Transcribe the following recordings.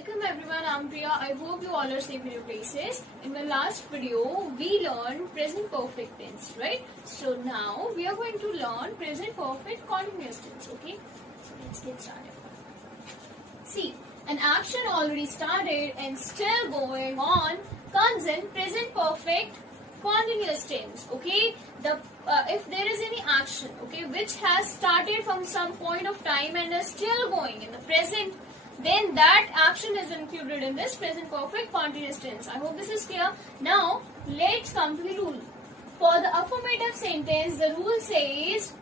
Welcome everyone, I'm Priya. I hope you all are safe in your places. In the last video, we learned present perfect tense, right? So now we are going to learn present perfect continuous tense, okay? So let's get started. See, an action already started and still going on comes in present perfect continuous tense, okay? If there is any action, okay, which has started from some point of time and is still going in the present, then that action is included in this present perfect continuous tense. I hope this is clear. Now, let's come to the rule. For the affirmative sentence, the rule says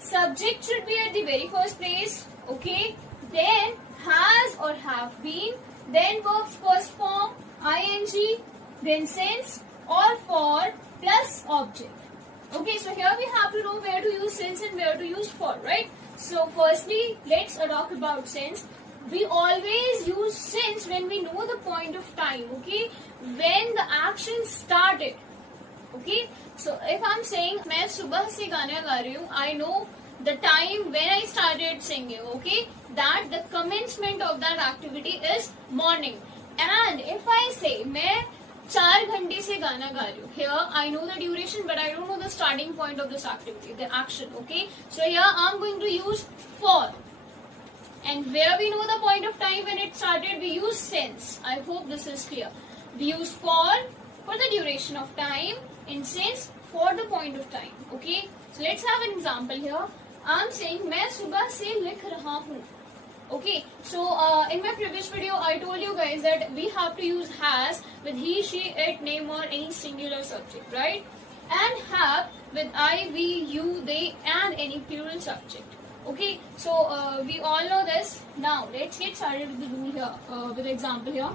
subject should be at the very first place, okay? Then has or have been, then verbs first form, ing, then since or for plus object. Okay, so here we have to know where to use since and where to use for, right? So firstly, let's talk about since. We always use since when we know the point of time, okay? When the action started, okay? So if I'm saying, मैं सुबह से गाना गा रही हूँ, I know the time when I started singing, okay? That the commencement of that activity is morning. And if I say, मैं 4 घंटे से गाना गा रही हूँ, here I know the duration but I don't know the starting point of this activity, the action, okay? So here I'm going to use for. And where we know the point of time when it started, we use since. I hope this is clear. We use for the duration of time and since for the point of time, okay? So let's have an example here. I'm saying, मैं सुबह से लिख रहा हूँ. Okay, so in my previous video, I told you guys that we have to use has with he, she, it, name or any singular subject, right? And have with I, we, you, they and any plural subject. Okay, so we all know this. Now, let's get started with the rule here, with the example here.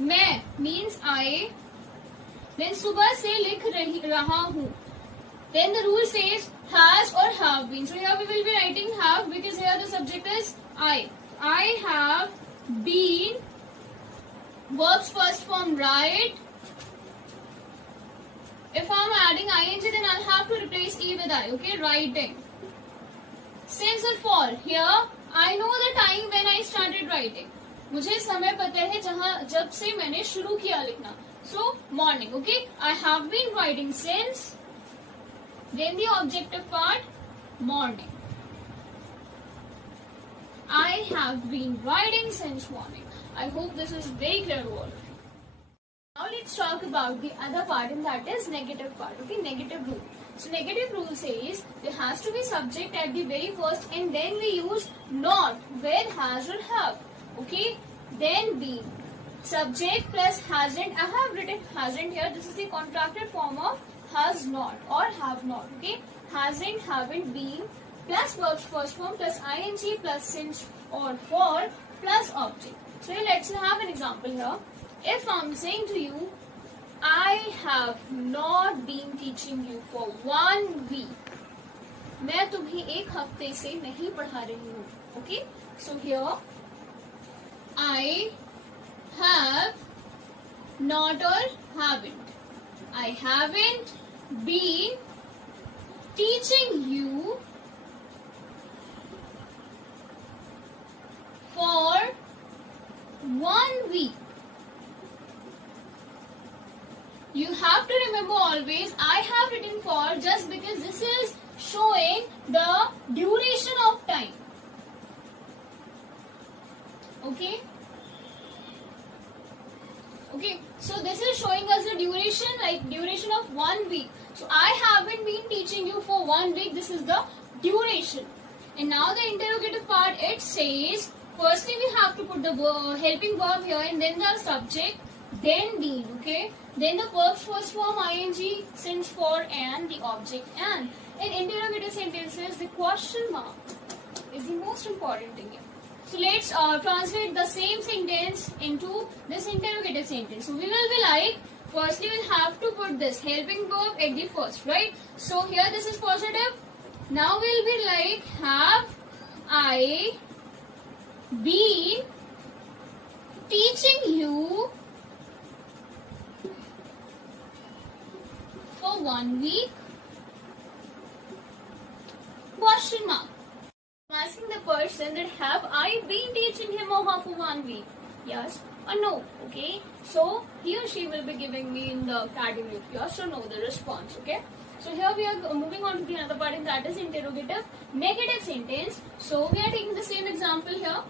मैं means I, then सुबह से लिख रहा हूँ. Then the rule says has or have been. So here we will be writing have because here the subject is I. I have been, verbs first form right. If I'm adding ing, then I'll have to replace e with I, okay? Writing. Since or for, here I know the time when I started writing. मुझे समय पता है जब से मैंने शुरू किया लिखना. So morning, okay? I have been writing since. Then the objective part, morning. I have been writing since morning. I hope this is very clear to all of you. Now let's talk about the other part, and that is negative part. Okay, negative rule. So negative rule says there has to be subject at the very first, and then we use not where has or have. Okay, then be subject plus hasn't. I have written hasn't here. This is the contracted form of has not or have not. Okay, hasn't, haven't, been plus verbs first form plus ing plus since or for plus object. So let's have an example here. If I'm saying to you, I have not been teaching you for 1 week. मैं तुम्हें 1 हफ्ते से नहीं पढ़ा रही हूँ. Okay? So here, I have not or haven't. I haven't been teaching you for 1 week. You have to remember always I have written for just because this is showing the duration of time. Okay? Okay, so this is showing us the duration, like duration of 1 week. So I haven't been teaching you for 1 week. This is the duration. And now the interrogative part, it says, firstly we have to put the helping verb here and then the subject, then been, okay? Then the verbs first form ing, since, for and the object and. In interrogative sentences, the question mark is the most important thing here. So let's translate the same sentence into this interrogative sentence. So we will be like, firstly we'll have to put this helping verb at the first, right? So here this is positive. Now we'll be like, have I been teaching you for 1 week? Question mark. I'm asking the person that have I been teaching him or her for 1 week? yes or no. Okay, so he or she will be giving me in the category of yes or no the response. Okay, so here we are moving on to the another part, and that is interrogative negative sentence. So we are taking the same example here.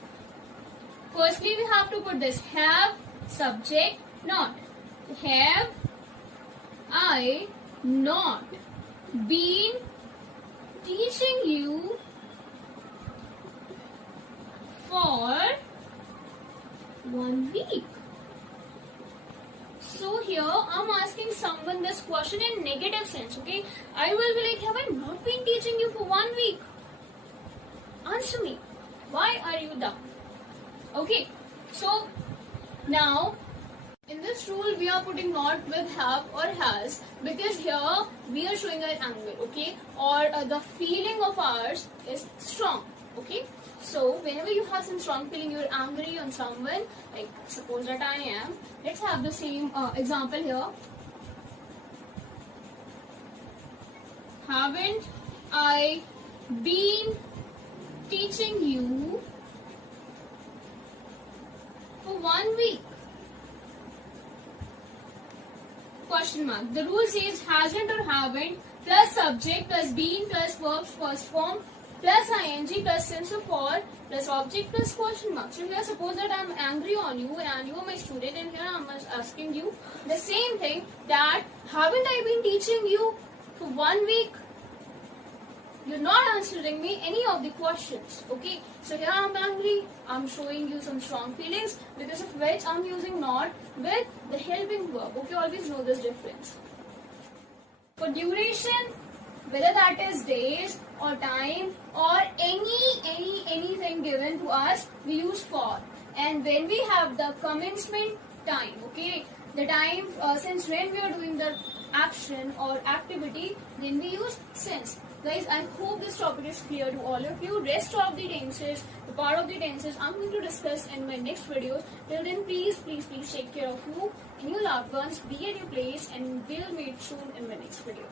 Firstly, we have to put this have subject not. Have I not been teaching you for 1 week? So here I'm asking someone this question in negative sense. Okay, I will be like, have I not been teaching you for 1 week? Answer me. Why are you dumb? Okay, so now in this rule we are putting not with have or has, because here we are showing our anger, okay, or the feeling of ours is strong. Okay, so whenever you have some strong feeling, you're angry on someone, like suppose that I am. Let's have the same example here. Haven't I been teaching you for 1 week? Question mark. The rule says hasn't or haven't plus subject plus been plus verb first form plus ing plus sense of for plus object plus question mark. So here suppose that I am angry on you and you are my student, and here I am asking you the same thing, that haven't I been teaching you for 1 week? You're not answering me any of the questions. Okay, so here I'm angry, I'm showing you some strong feelings, because of which I'm using not with the helping verb. Okay, always know this difference. For duration, whether that is days or time or anything given to us, we use for. And when we have the commencement time, okay, the time since when we are doing the action or activity, then we use since. Guys, I hope this topic is clear to all of you. Rest of the tenses, the part of the tenses, I'm going to discuss in my next videos. Till then, please take care of you and your loved ones. Be at your place, and we'll meet soon in my next video.